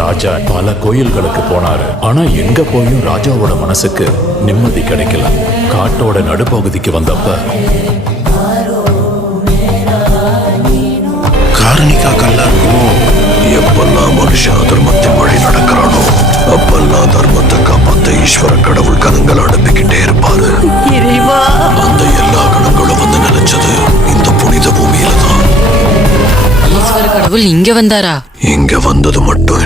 ராஜா பல கோயில்களுக்கு போனாரு. ஆனா எங்க போயும் ராஜாவோட மனசுக்கு நிம்மதி கிடைக்கல. காட்டோட நடுப்பகுதிக்கு வந்தப்ப காரணிக்கா கல்லா இருக்குமோ? எப்பெல்லாம் மனுஷன் தர்மத்தின் வழி நடக்கிறானோ அப்பெல்லாம் தர்மத்தை காப்பாத்த ஈஸ்வர கடவுள் கணங்களை அனுப்பிக்கிட்டே இருப்பாரு. அந்த எல்லா கணங்களும் வந்து நினைச்சது இந்த புனித பூமியில தான். ஈஸ்வர கடவுள் இங்க வந்தாரா? இங்க வந்தது மட்டும்